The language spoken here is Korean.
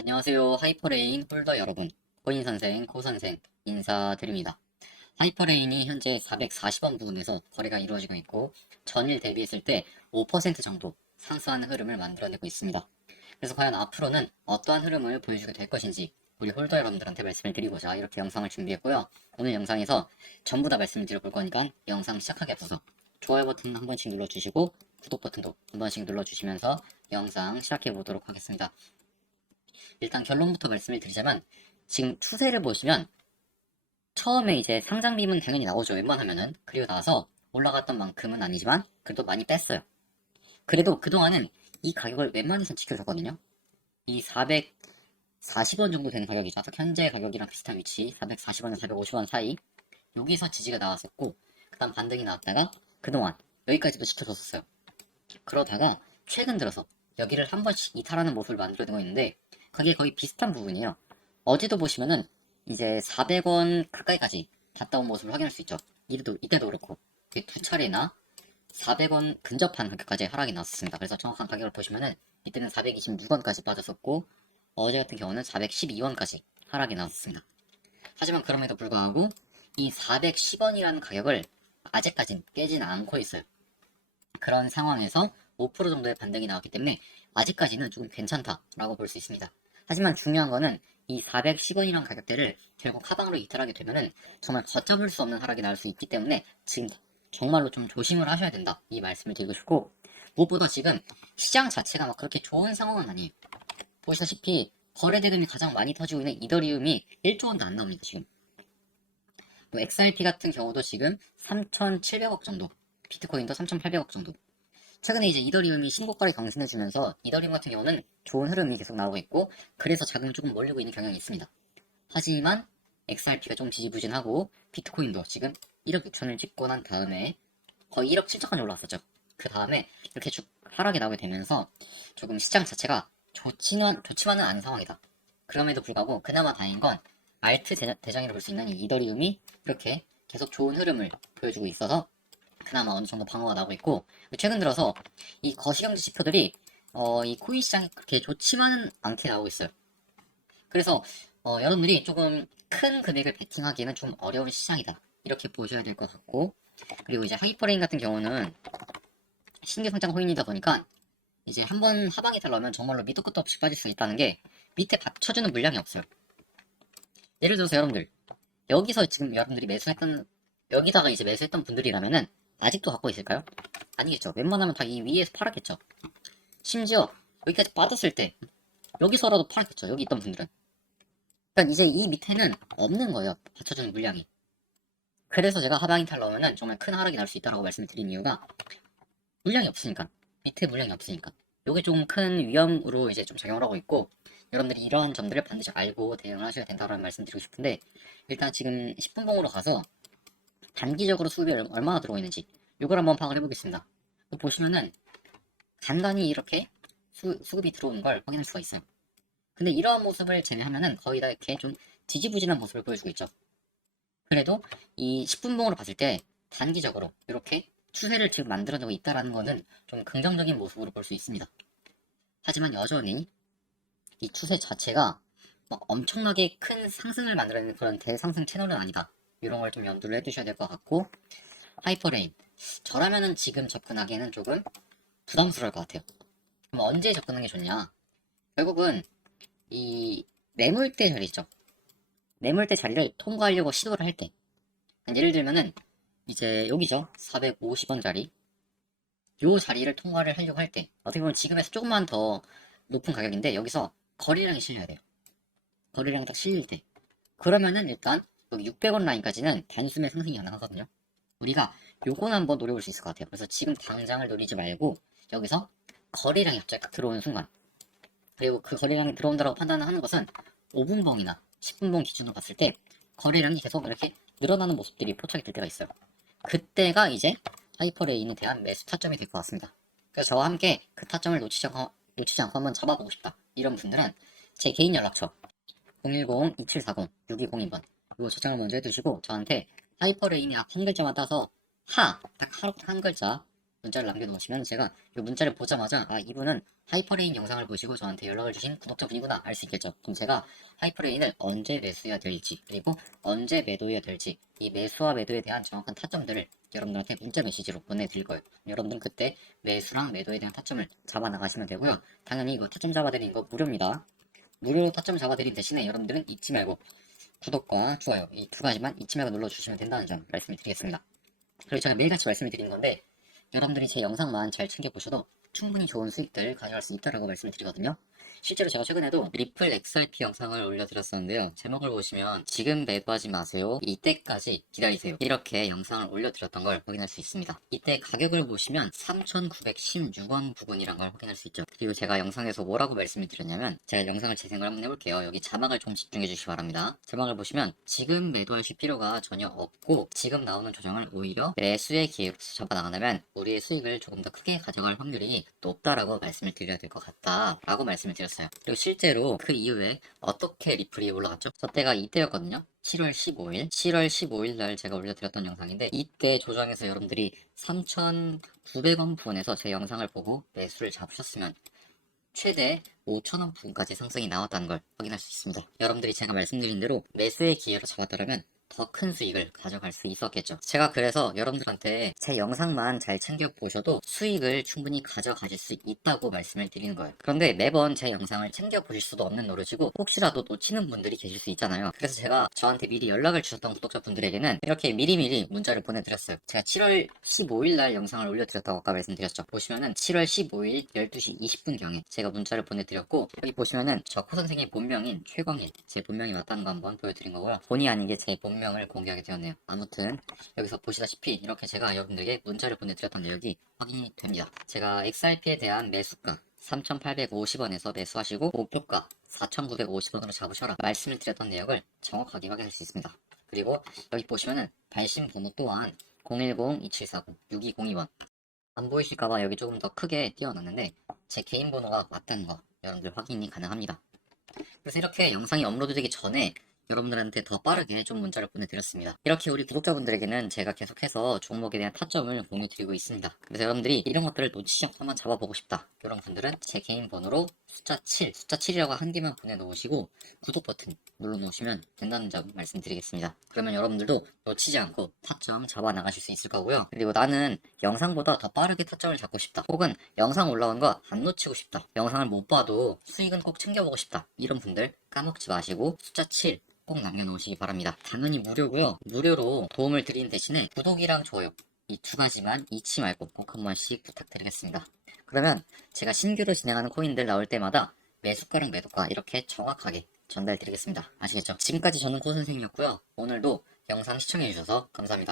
안녕하세요. 하이퍼레인 홀더 여러분. 코인 선생, 코 선생 인사드립니다. 하이퍼레인이 현재 440원 부근에서 거래가 이루어지고 있고 전일 대비했을 때 5% 정도 상승하는 흐름을 만들어내고 있습니다. 그래서 과연 앞으로는 어떠한 흐름을 보여주게 될 것인지 우리 홀더 여러분들한테 말씀을 드리고자 이렇게 영상을 준비했고요. 오늘 영상에서 전부 다 말씀을 드려볼 거니까 영상 시작하기 앞서서 좋아요 버튼 한 번씩 눌러주시고 구독 버튼도 한 번씩 눌러주시면서 영상 시작해 보도록 하겠습니다. 일단 결론부터 말씀을 드리자면 지금 추세를 보시면 처음에 이제 상장빔은 당연히 나오죠. 웬만하면은. 그리고 나서 올라갔던 만큼은 아니지만 그래도 많이 뺐어요. 그래도 그동안은 이 가격을 웬만해서 지켜줬거든요. 이 440원 정도 되는 가격이죠. 현재 가격이랑 비슷한 위치 440원에서 450원 사이 여기서 지지가 나왔었고 그 다음 반등이 나왔다가 그동안 여기까지도 지켜줬었어요. 그러다가 최근 들어서 여기를 한 번씩 이탈하는 모습을 만들어내고 있는데 그게 거의 비슷한 부분이에요. 어제도 보시면은 이제 400원 가까이까지 갔다 온 모습을 확인할 수 있죠. 이때도, 이때도 그렇고 이두 차례나 400원 근접한 가격까지 하락이 나왔습니다. 그래서 정확한 가격을 보시면은 이때는 426원까지 빠졌었고 어제 같은 경우는 412원까지 하락이 나왔습니다. 하지만 그럼에도 불구하고 이 410원이라는 가격을 아직까진 깨진 않고 있어요. 그런 상황에서 5% 정도의 반등이 나왔기 때문에 아직까지는 조금 괜찮다라고 볼 수 있습니다. 하지만 중요한 거는 이 410원이라는 가격대를 결국 하방으로 이탈하게 되면은 정말 걷잡을 수 없는 하락이 나올 수 있기 때문에 지금 정말로 좀 조심을 하셔야 된다. 이 말씀을 드리고 싶고 무엇보다 지금 시장 자체가 막 그렇게 좋은 상황은 아니에요. 보시다시피 거래 대금이 가장 많이 터지고 있는 이더리움이 1조 원도 안 나옵니다. 지금. 뭐 XRP 같은 경우도 지금 3,700억 정도, 비트코인도 3,800억 정도. 최근에 이제 이더리움이 신고가를 경신해주면서 이더리움 같은 경우는 좋은 흐름이 계속 나오고 있고 그래서 자금이 조금 몰리고 있는 경향이 있습니다. 하지만 XRP가 좀 지지부진하고 비트코인도 지금 1억 6천을 찍고 난 다음에 거의 1억 7천까지 올라왔었죠. 그 다음에 이렇게 쭉 하락이 나오게 되면서 조금 시장 자체가 좋지만, 좋지만은 않은 상황이다. 그럼에도 불구하고 그나마 다행인 건 알트 대장, 대장이라 볼수 있는 이 이더리움이 이렇게 계속 좋은 흐름을 보여주고 있어서 그나마 어느 정도 방어가 나오고 있고 최근 들어서 이 거시경제 지표들이 어, 이 코인 시장이 그렇게 좋지만은 않게 나오고 있어요. 그래서 어, 여러분들이 조금 큰 금액을 베팅하기에는 좀 어려운 시장이다. 이렇게 보셔야 될 것 같고 그리고 이제 하이퍼레인 같은 경우는 신규 성장 코인이다 보니까 이제 한 번 하방이 달라면 정말로 밑도 끝도 없이 빠질 수 있다는 게 밑에 받쳐주는 물량이 없어요. 예를 들어서 여러분들 여기서 지금 여러분들이 매수했던 여기다가 이제 매수했던 분들이라면은 아직도 갖고 있을까요? 아니겠죠. 웬만하면 다 이 위에서 팔았겠죠. 심지어 여기까지 빠졌을 때 여기서라도 팔았겠죠. 여기 있던 분들은. 그러니까 이제 이 밑에는 없는 거예요. 받쳐주는 물량이. 그래서 제가 하방이 탈 나오면은 정말 큰 하락이 날 수 있다라고 말씀을 드린 이유가 물량이 없으니까. 밑에 물량이 없으니까. 요게 좀 큰 위험으로 이제 좀 작용을 하고 있고 여러분들이 이러한 점들을 반드시 알고 대응을 하셔야 된다라는 말씀 드리고 싶은데 일단 지금 10분 봉으로 가서 단기적으로 수급이 얼- 얼마나 들어오고 있는지 이걸 한번 파악을 해보겠습니다. 보시면은 간단히 이렇게 수, 수급이 들어오는 걸 확인할 수가 있어요. 근데 이러한 모습을 제외하면은 거의 다 이렇게 좀 지지부진한 모습을 보여주고 있죠. 그래도 이 10분봉으로 봤을 때 단기적으로 이렇게 추세를 지금 만들어내고 있다라는 거는 좀 긍정적인 모습으로 볼 수 있습니다. 하지만 여전히 이 추세 자체가 막 엄청나게 큰 상승을 만들어내는 그런 대상승 채널은 아니다. 이런 걸좀 염두를 해두셔야 될 것 같고 하이퍼레인 저라면은 지금 접근하기에는 조금 부담스러울 것 같아요. 그럼 언제 접근하는 게 좋냐? 결국은 이 매물대 자리 있죠. 매물대 자리를 통과하려고 시도를 할 때. 예를 들면은 이제 여기죠. 450원 자리. 요 자리를 통과를 하려고 할 때. 어떻게 보면 지금에서 조금만 더 높은 가격인데 여기서 거래량이 실려야 돼요. 거래량 딱 실릴 때. 그러면은 일단 여기 600원 라인까지는 단숨에 상승이 가능하거든요. 우리가 요거는 한번 노려볼 수 있을 것 같아요. 그래서 지금 당장을 노리지 말고 여기서 거래량이 갑자기 딱 들어오는 순간 그리고 그 거래량이 들어온다고 판단을 하는 것은 5분봉이나 10분봉 기준으로 봤을 때 거래량이 계속 이렇게 늘어나는 모습들이 포착이 될 때가 있어요. 그때가 이제 하이퍼레인에 대한 매수 타점이 될 것 같습니다. 그래서 저와 함께 그 타점을 놓치지 않고, 놓치지 않고 한번 잡아보고 싶다. 이런 분들은 제 개인 연락처 010-2740-6202번 이거 저장을 먼저 해두시고 저한테 하이퍼레인이 한 글자만 따서 하, 딱 하루 한 글자 문자를 남겨놓으시면 제가 이 문자를 보자마자 아 이분은 하이퍼레인 영상을 보시고 저한테 연락을 주신 구독자분이구나 알 수 있겠죠. 그럼 제가 하이퍼레인을 언제 매수해야 될지 그리고 언제 매도해야 될지 이 매수와 매도에 대한 정확한 타점들을 여러분들한테 문자 메시지로 보내드릴 거예요. 여러분들은 그때 매수랑 매도에 대한 타점을 잡아 나가시면 되고요. 당연히 이거 타점 잡아드리는 거 무료입니다. 무료로 타점 잡아드린 대신에 여러분들은 잊지 말고 구독과 좋아요 이 두 가지만 잊지 말고 눌러주시면 된다는 점 말씀을 드리겠습니다. 그리고 제가 매일같이 말씀을 드리는 건데 여러분들이 제 영상만 잘 챙겨보셔도 충분히 좋은 수익들 가져갈 수 있다라고 말씀을 드리거든요. 실제로 제가 최근에도 리플 XRP 영상을 올려드렸었는데요. 제목을 보시면 지금 매도하지 마세요. 이때까지 기다리세요. 이렇게 영상을 올려드렸던 걸 확인할 수 있습니다. 이때 가격을 보시면 3,916원 부근이란 걸 확인할 수 있죠. 그리고 제가 영상에서 뭐라고 말씀을 드렸냐면 제가 영상을 재생을 한번 해볼게요. 여기 자막을 좀 집중해 주시기 바랍니다. 자막을 보시면 지금 매도하실 필요가 전혀 없고 지금 나오는 조정을 오히려 매수의 기회로 잡아나간다면 우리의 수익을 조금 더 크게 가져갈 확률이 높다라고 말씀을 드려야 될 것 같다라고 말씀을 드렸 어요. 그리고 실제로 그 이후에 어떻게 리플이 올라갔죠? 저 때가 이때였거든요. 7월 15일, 7월 15일 날 제가 올려드렸던 영상인데 이때 조정에서 여러분들이 3,900원 부분에서 제 영상을 보고 매수를 잡으셨으면 최대 5천원 부분까지 상승이 나왔다는 걸 확인할 수 있습니다. 여러분들이 제가 말씀드린 대로 매수의 기회로 잡았더라면 더 큰 수익을 가져갈 수 있었겠죠. 제가 그래서 여러분들한테 제 영상만 잘 챙겨보셔도 수익을 충분히 가져가실 수 있다고 말씀을 드리는 거예요. 그런데 매번 제 영상을 챙겨보실 수도 없는 노릇이고 혹시라도 놓치는 분들이 계실 수 있잖아요. 그래서 제가 저한테 미리 연락을 주셨던 구독자분들에게는 이렇게 미리미리 문자를 보내드렸어요. 제가 7월 15일 날 영상을 올려드렸다고 아까 말씀드렸죠. 보시면은 7월 15일 12시 20분경에 제가 문자를 보내드렸고 여기 보시면은 저 코 선생의 본명인 최광일 제 본명이 맞다는 거 한번 보여드린 거고요. 본의 아니게 제 본명 을 공개하게 되었네요. 아무튼 여기서 보시다시피 이렇게 제가 여러분들에게 문자를 보내드렸던 내역이 확인이 됩니다. 제가 XRP에 대한 매수가 3,850원에서 매수하시고 목표가 4,950원으로 잡으셔라 말씀을 드렸던 내역을 정확하게 확인할 수 있습니다. 그리고 여기 보시면은 발신 번호 또한 010-2740-6202번 안 보이실까봐 여기 조금 더 크게 띄워놨는데 제 개인 번호가 맞다는 거 여러분들 확인이 가능합니다. 그래서 이렇게 영상이 업로드되기 전에 여러분들한테 더 빠르게 좀 문자를 보내드렸습니다. 이렇게 우리 구독자분들에게는 제가 계속해서 종목에 대한 타점을 공유드리고 있습니다. 그래서 여러분들이 이런 것들을 놓치지 한번 잡아보고 싶다. 이런 분들은 제 개인 번호로 숫자 7, 숫자 7이라고 한 개만 보내놓으시고 구독 버튼 눌러놓으시면 된다는 점 말씀드리겠습니다. 그러면 여러분들도 놓치지 않고 타점 잡아 나가실 수 있을 거고요. 그리고 나는 영상보다 더 빠르게 타점을 잡고 싶다. 혹은 영상 올라온 거 안 놓치고 싶다. 영상을 못 봐도 수익은 꼭 챙겨보고 싶다. 이런 분들 까먹지 마시고 숫자 7 꼭 남겨놓으시기 바랍니다. 당연히 무료고요. 무료로 도움을 드리는 대신에 구독이랑 좋아요 이 두 가지만 잊지 말고 꼭 한 번씩 부탁드리겠습니다. 그러면 제가 신규로 진행하는 코인들 나올 때마다 매수가랑 매도가 이렇게 정확하게 전달드리겠습니다. 아시겠죠? 지금까지 저는 코 선생이었고요. 오늘도 영상 시청해주셔서 감사합니다.